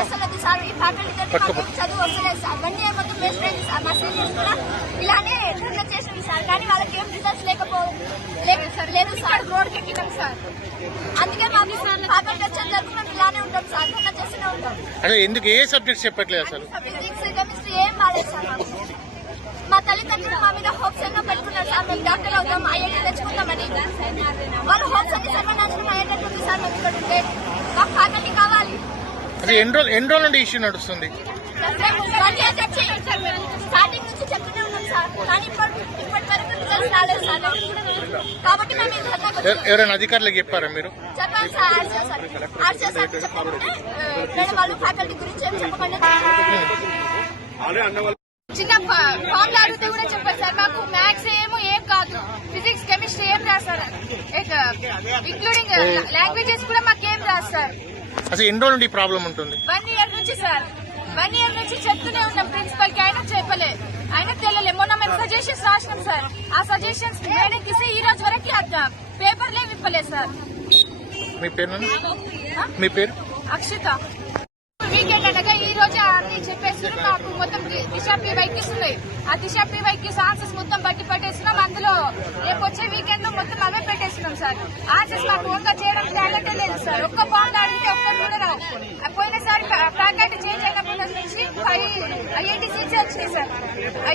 చేస్తున్నది సార్. ఈ ఫ్యాకల్టీ చదువు వస్తలేదు సార్. 1 year మొత్తం వేస్ట్ అయింది సార్. మా సీనియర్స్ కూడా ఇలానే ధర్నా చేసింది సార్. కానీ వాళ్ళకి ఏం రిజల్ట్స్ లేదు సార్. Road ఎక్కినాం sir. అందుకే మాకు ఫ్యాకల్టీ వచ్చేంత వరకు మేము ఇలానే ఉంటాం సార్. ధర్నా చేస్తూనే ఉంటాం. అదే ఎందుకు ఏ సబ్జెక్ట్స్ చెప్పట్లేదు అసలు? ఫిజిక్స్ కెమిస్ట్రీ ఏం బాలేదు సార్. మా తల్లిదండ్రులు మా మీద హోప్స్ ఎన్నో పెట్టుకున్నారు సార్. మేము డాక్టర్ అవుతాం, ఐఐటీ తెచ్చుకుంటామని. వాళ్ళు హోప్స్ అన్ని సర్వనాశనం అయ్యేటట్టుంది సార్. మేము ఇక్కడ ఉంటే మాకు ఫ్యాకల్టీ కావాలి. అది ఎన్ని రోజుల నుండి ఇష్యూ నడుస్తుంది? స్టార్టింగ్ నుంచి చెప్తూనే ఉన్నాం సార్. కానీ ఇప్పటి వరకు రిజల్ట్స్ రాలేదు సార్. కాబట్టి మేము ఈ ధర్నాకు ఎవరైనా అధికారులకు చెప్పారా మీరు? చెప్పాలి సార్. ఆర్సీఎస్ సార్ చెప్పకుంటే మేడం వాళ్ళు ఫ్యాకల్టీ గురించి ఏం చెప్పకుండా చిన్న ఫామ్ అడిగితే కూడా చెప్పారు సార్. మాకు మ్యాథ్స్ ఏం కాదు, ఫిజిక్స్ కెమిస్ట్రీ ఏం రాస్తారు, ఇంక్లూడింగ్ లాంగ్వేజెస్ కూడా మాకేం రాస్తారు. అసలు ఎన్ని రోజుల నుండి ఈ ప్రాబ్లం ఉంటుంది? 1 year నుంచి సార్. 1 year నుంచి చెప్తూనే ఉన్నాం ప్రిన్సిపల్ కి. అయినా చెప్పలే, అయినా తెలియలే. మొన్న మేము సజెషన్స్ రాసినాం సార్. ఆ సజెషన్స్ మేడంకి ఈ రోజు వరకు పేపర్లే విప్పలేదు సార్. మీ పేరు? మీ పేరు అక్షిత. వీకెండ్ అనగా ఈ రోజు అన్ని చెప్పేస్తున్నాం. మాకు మొత్తం దిశా పీవైకి ఉన్నాయి. ఆ దిశా పీవైకి ఆన్సర్స్ మొత్తం బట్టి పట్టేస్తున్నాం. అందులో రేపు వచ్చే వీకెండ్ లో మొత్తం అవే పెట్టేస్తున్నాం సార్. ఆన్సర్స్ మాకు ఒక్క చేయడం టాలెంటే లేదు సార్. ఒక్క ఫామ్ అడిగితే ఒక్కరు కూడా రావు. పోయినసారి ఫ్యాకల్టీ చేంజ్ అయినప్పటి నుంచి ఐఐటీ సీట్స్ వచ్చినాయి సార్.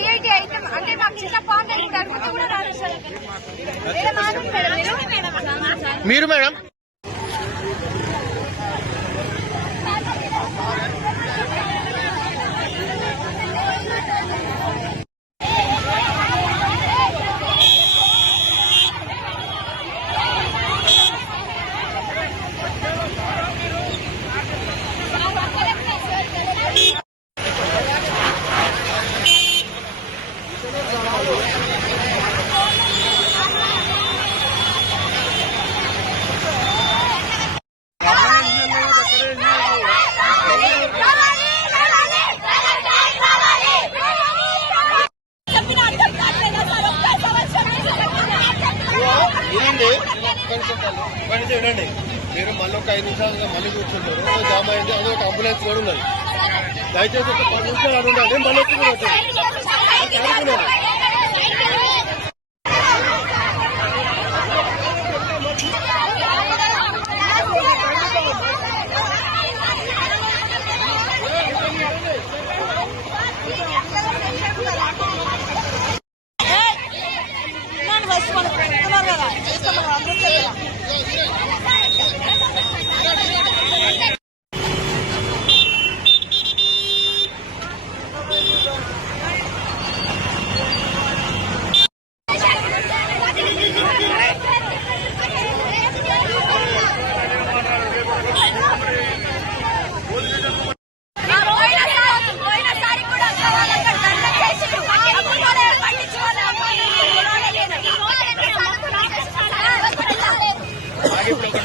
ఐఐటీ అయితే అంటే మాకు చిన్న ఫామ్ అడిగితే కూడా రాదు సార్. మీరు మేడం వినండి. మీరు మళ్ళీ ఒక 5 నిమిషాలుగా మళ్ళీ కూర్చుంటారు. జామ్ అయింది, అది ఒక అంబులెన్స్ కూడా ఉన్నది. దయచేసి ఒక 10 నిమిషాలు అడుగుండాలి. మళ్ళీ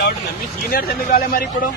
డౌట్ ఉంది. మీ సీనియర్స్ ఎందుకు కాలే మరి ఇప్పుడు?